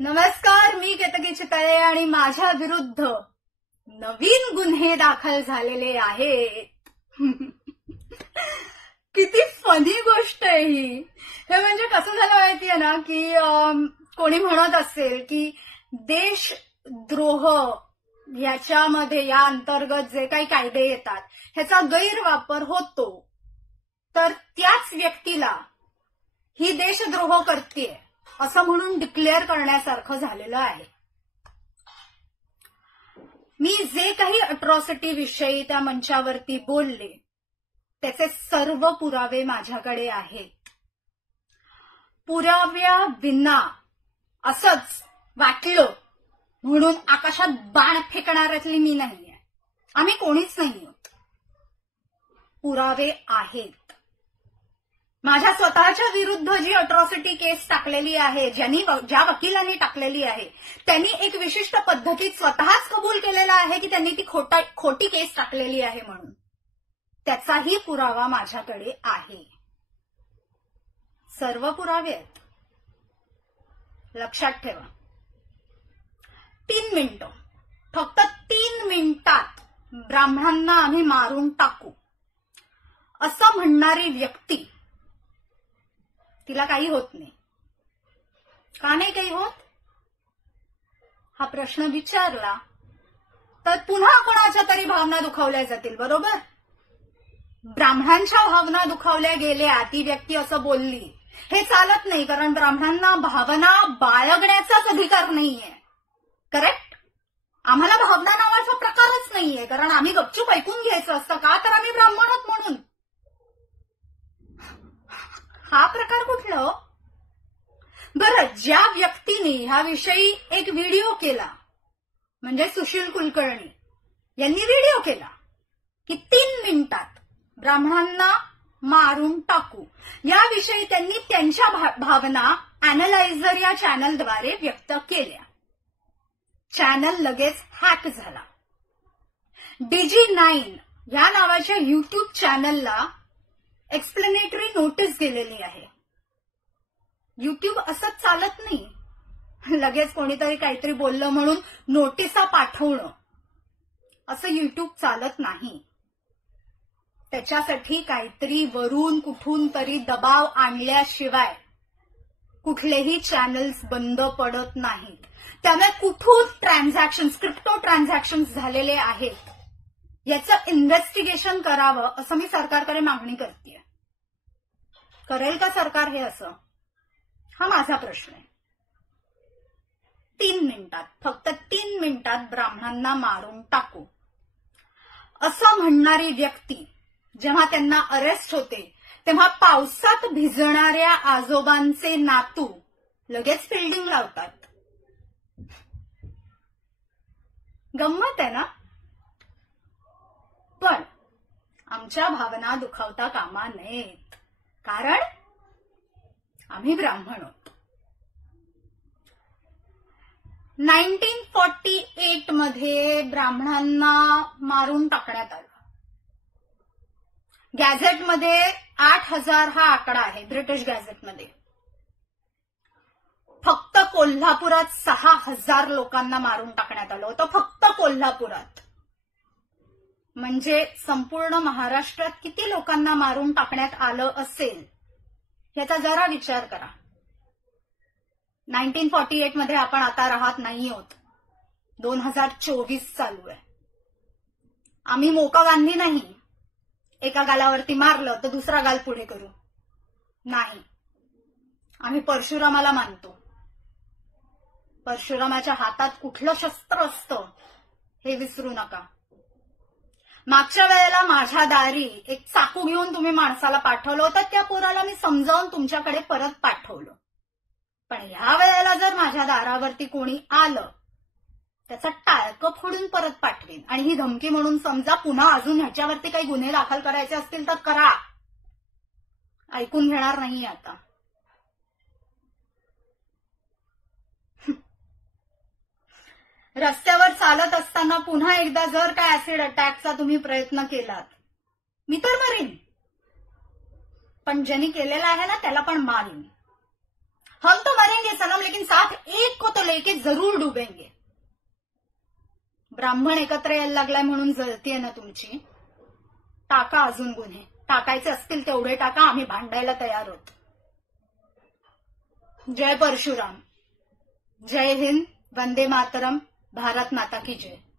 नमस्कार, मी केतकी चितळे आणि माझ्या विरुद्ध नवीन गुन्हे दाखल झालेले आहेत. किती फनी गोष्ट आहे ही. हे म्हणजे कसं झालं माहितीये ना की कोणी म्हणत असेल की देशद्रोह याच्यामध्ये या अंतर्गत जे काही कायदे येतात ह्याचा गैरवापर होतो, तर त्याच व्यक्तीला ही देशद्रोह करतेय असं म्हणून डिक्लेअर करण्यासारखं झालेलं आहे. मी जे काही अट्रॉसिटी विषयी त्या मंचावरती बोलले त्याचे सर्व पुरावे माझ्याकडे आहेत. पुराव्या विना असंच वाटलं म्हणून आकाशात बाण फेकणाऱ्यातली मी नाहीये. आम्ही कोणीच नाही आहोत. पुरावे आहेत. माझ्या स्वतःच्या विरुद्ध जी अट्रॉसिटी केस टाकलेली आहे, ज्या वकिलांनी टाकलेली आहे, त्यांनी एक विशिष्ट पद्धतीत स्वतःच कबूल केलेला आहे की त्यांनी ती खोटी केस टाकलेली आहे म्हणून. त्याचाही पुरावा माझ्याकडे आहे. सर्व पुरावे आहेत. लक्षात ठेवा. 3 मिनिटं, फक्त 3 मिनिटात ब्राह्मणांना आम्ही मारून टाकू असं म्हणणारी व्यक्ती, तिला काही होत नाही. का नाही काही होत हा प्रश्न विचारला तर पुन्हा कोणाच्या तरी भावना दुखावल्या जातील. बरोबर? ब्राह्मणांच्या भावना दुखावल्या गेल्या, ती व्यक्ती असं बोलली, हे चालत नाही. कारण ब्राह्मणांना भावना बाळगण्याचाच अधिकार नाहीये. करेक्ट? आम्हाला भावना नावाचा प्रकारच नाहीये. कारण आम्ही गपचूप ऐकून घ्यायचं असतं. का? तर आम्ही ब्राह्मण आहोत म्हणून. हा प्रकार कुठला? बरं, ज्या व्यक्तीने ह्याविषयी एक व्हिडिओ केला, म्हणजे सुशील कुलकर्णी यांनी व्हिडिओ केला की 3 मिनिटात ब्राह्मणांना मारून टाकू, याविषयी त्यांनी त्यांच्या भावना अॅनालायझर या चॅनलद्वारे व्यक्त केल्या. चॅनल लगेच हॅक झाला. DG9 या नावाच्या युट्यूब चॅनलला एक्सप्लेनेटरी नोटीस गेलेली आहे. युट्यूब असंच चालत नाही. लगेच कोणीतरी काहीतरी बोललं म्हणून नोटिसा पाठवणं, असं युट्यूब चालत नाही. त्याच्यासाठी काहीतरी वरून कुठून तरी दबाव आणल्याशिवाय कुठलेही चॅनल्स बंद पडत नाहीत. त्यामुळे कुठून क्रिप्टो ट्रान्झॅक्शन्स झालेले आहेत याचं इन्व्हेस्टिगेशन करावं असं मी सरकारकडे मागणी करतेय. करेल का सरकार हे असं? हा माझा प्रश्न आहे. 3 मिनिटात, फक्त 3 मिनिटात ब्राह्मणांना मारून टाकू असं म्हणणारी व्यक्ती जेव्हा त्यांना अरेस्ट होते तेव्हा पावसात भिजणाऱ्या आजोबांचे नातू लगेच फिल्डिंग लावतात. गंमत आहे ना? पण आमच्या भावना दुखावता कामा नयेत. कारण आम्ही ब्राह्मण आहोत. 1948 मध्ये ब्राह्मणांना मारून टाकण्यात आलं. गॅझेटमध्ये 8000 हा आकडा आहे. ब्रिटिश गॅझेटमध्ये फक्त कोल्हापुरात 6000 लोकांना मारून टाकण्यात आलं होतं. फक्त कोल्हापुरात. म्हणजे संपूर्ण महाराष्ट्रात किती लोकांना मारून टाकण्यात आलं असेल याचा जरा विचार करा. 1948 मध्ये आपण आता राहत नाही आहोत. 2024 चालू आहे. आम्ही मोका गांधी नाही, एका गालावरती मारलं तर दुसरा गाल पुढे करू. नाही, आम्ही परशुरामाला मानतो. परशुरामाच्या हातात कुठलं शस्त्र असतं हे विसरू नका. मागच्या वेळेला माझ्या दारी एक चाकू घेऊन तुम्ही माणसाला पाठवलं होतं. त्या पोराला मी समजावून तुमच्याकडे परत पाठवलं. पण ह्या वेळेला जर माझ्या दारावरती कोणी आलं त्याचं टाळकं फोडून परत पाठवेन. आणि ही धमकी म्हणून समजा. पुन्हा अजून ह्याच्यावरती काही गुन्हे दाखल करायचे असतील तर करा. ऐकून घेणार नाही आता. रस्त्यावर चालत असताना पुन्हा एकदा जर काय ऍसिड अटॅकचा तुम्ही प्रयत्न केलात, मी तर मरीन. पण ज्यांनी केलेला आहे ना त्याला पण मारीन. हम तो मरेंगे सनम, लेकिन साथ एक को तो है कि जरूर डुबेंगे. ब्राह्मण एकत्र यायला लागलाय म्हणून जळतीये ना तुमची. टाका अजून गुन्हे, टाकायचे असतील तेवढे टाका, आम्ही भांडायला तयार आहोत. जय परशुराम, जय हिंद, वंदे मातरम, भारत माता की जय.